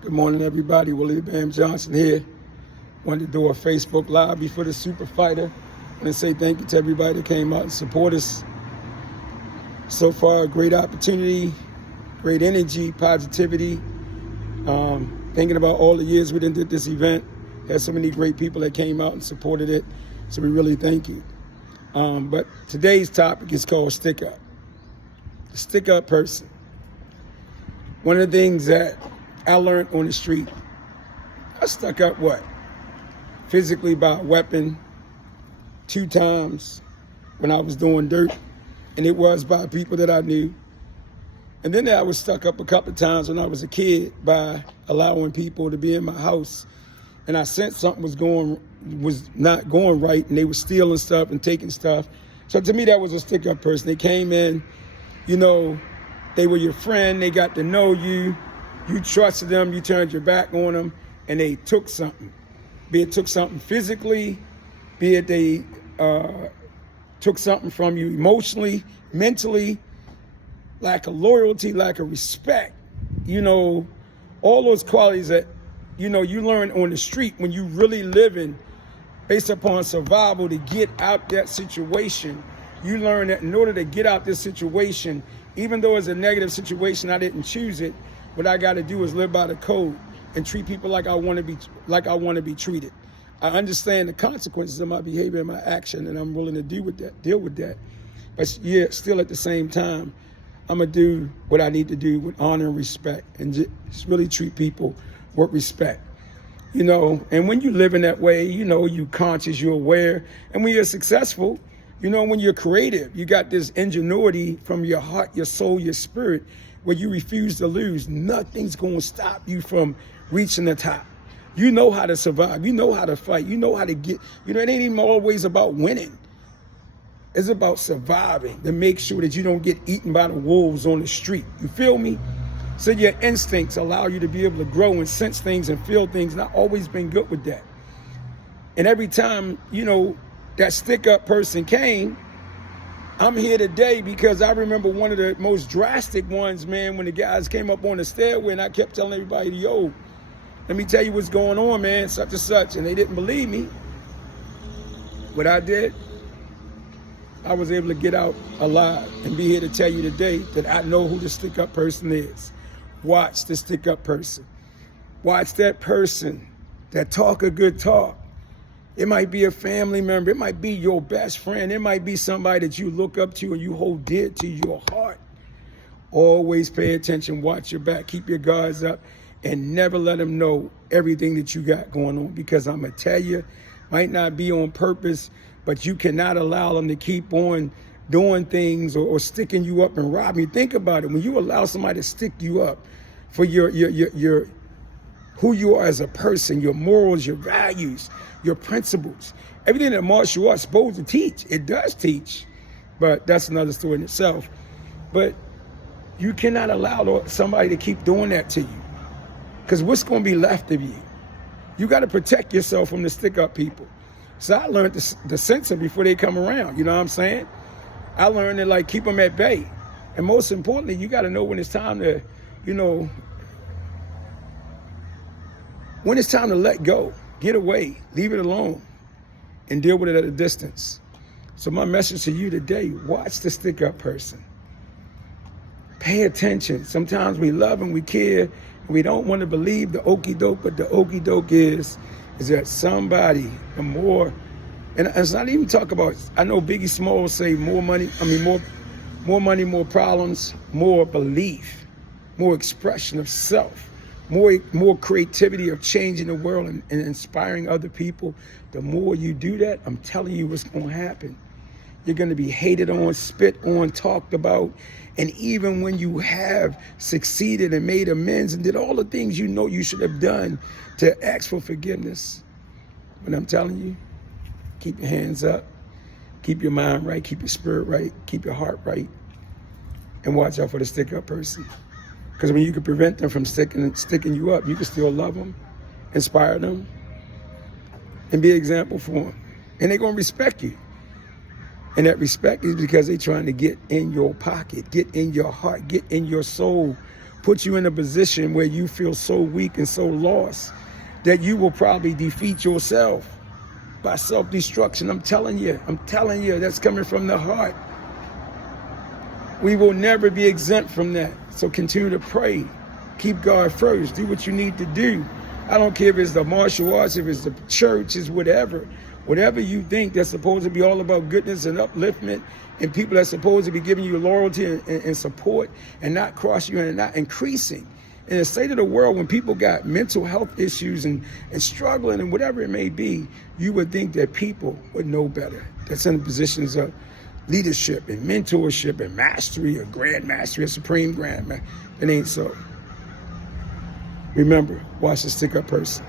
Good morning, everybody. Willie Bam Johnson here. Wanted to do a Facebook Live before the Super Fighter. I want to say thank you to everybody that came out and support us. So far, a great opportunity, great energy, positivity. Thinking about all the years we did this event. Had so many great people that came out and supported it. So we really thank you. But today's topic is called Stick Up. The Stick Up person. One of the things that I learned on the street, I stuck up physically by a weapon 2 times when I was doing dirt, and it was by people that I knew. And then I was stuck up a couple of times when I was a kid by allowing people to be in my house, and I sensed something was not going right, and they were stealing stuff and taking stuff. So to me, that was a stick up person. They came in, they were your friend, they got to know you. You trusted them, you turned your back on them, and they took something. Be it took something physically, be it they took something from you emotionally, mentally, lack of loyalty, lack of respect. All those qualities that, you learn on the street when you really living based upon survival to get out that situation. You learn that in order to get out this situation, even though it's a negative situation, I didn't choose it. What I got to do is live by the code and treat people like I want to be treated. I understand the consequences of my behavior and my action, and I'm willing to deal with that. But yeah, still at the same time, I'm gonna do what I need to do with honor and respect, and just really treat people with respect. And when you live in that way, you conscious, you're aware, and when you're successful, when you're creative, you got this ingenuity from your heart, your soul, your spirit, where you refuse to lose. Nothing's going to stop you from reaching the top. You know how to survive. You know how to fight. You know how to get, it ain't even always about winning. It's about surviving to make sure that you don't get eaten by the wolves on the street. You feel me? So your instincts allow you to be able to grow and sense things and feel things. And I've always been good with that. And every time, that stick up person came, I'm here today because I remember one of the most drastic ones, man, when the guys came up on the stairway and I kept telling everybody, yo, let me tell you what's going on, man, such and such. And they didn't believe me. What I did, I was able to get out alive and be here to tell you today that I know who the stick up person is. Watch the stick up person. Watch that person that talk a good talk. It might be a family member. It might be your best friend. It might be somebody that you look up to and you hold dear to your heart. Always pay attention. Watch your back. Keep your guards up. And never let them know everything that you got going on. Because I'm going to tell you, might not be on purpose, but you cannot allow them to keep on doing things or sticking you up and robbing you. Think about it. When you allow somebody to stick you up for your who you are as a person, your morals, your values, your principles, everything that martial arts is supposed to teach. It does teach, but that's another story in itself. But you cannot allow somebody to keep doing that to you, because what's going to be left of you? You got to protect yourself from the stick-up people. So I learned to sense them before they come around. You know what I'm saying? I learned to keep them at bay. And most importantly, you got to know when it's time to, when it's time to let go, get away, leave it alone, and deal with it at a distance. So my message to you today, watch the stick-up person. Pay attention. Sometimes we love and we care, and we don't want to believe the okie doke, but the okie doke is that somebody, and it's not even talk about, I know Biggie Smalls say more money, more money, more problems, more belief, more expression of self. More creativity of changing the world and inspiring other people. The more you do that, I'm telling you what's going to happen. You're going to be hated on, spit on, talked about. And even when you have succeeded and made amends and did all the things you should have done to ask for forgiveness. But I'm telling you, keep your hands up, keep your mind right, keep your spirit right, keep your heart right, and watch out for the stick-up person. Because when you can prevent them from sticking you up, you can still love them, inspire them, and be an example for them. And they're going to respect you. And that respect is because they're trying to get in your pocket, get in your heart, get in your soul put you in a position where you feel so weak and so lost that you will probably defeat yourself by self-destruction. I'm telling you, that's coming from the heart. We will never be exempt from that. So continue to pray. Keep God first. Do what you need to do. I don't care if it's the martial arts, if it's the church, it's whatever. Whatever you think that's supposed to be all about goodness and upliftment, and people that's supposed to be giving you loyalty and support and not crossing you and not increasing. In the state of the world, when people got mental health issues and struggling and whatever it may be, you would think that people would know better. That's in positions of leadership and mentorship and mastery or grand mastery or supreme grand mastery. It ain't so. Remember, watch the stick-up person.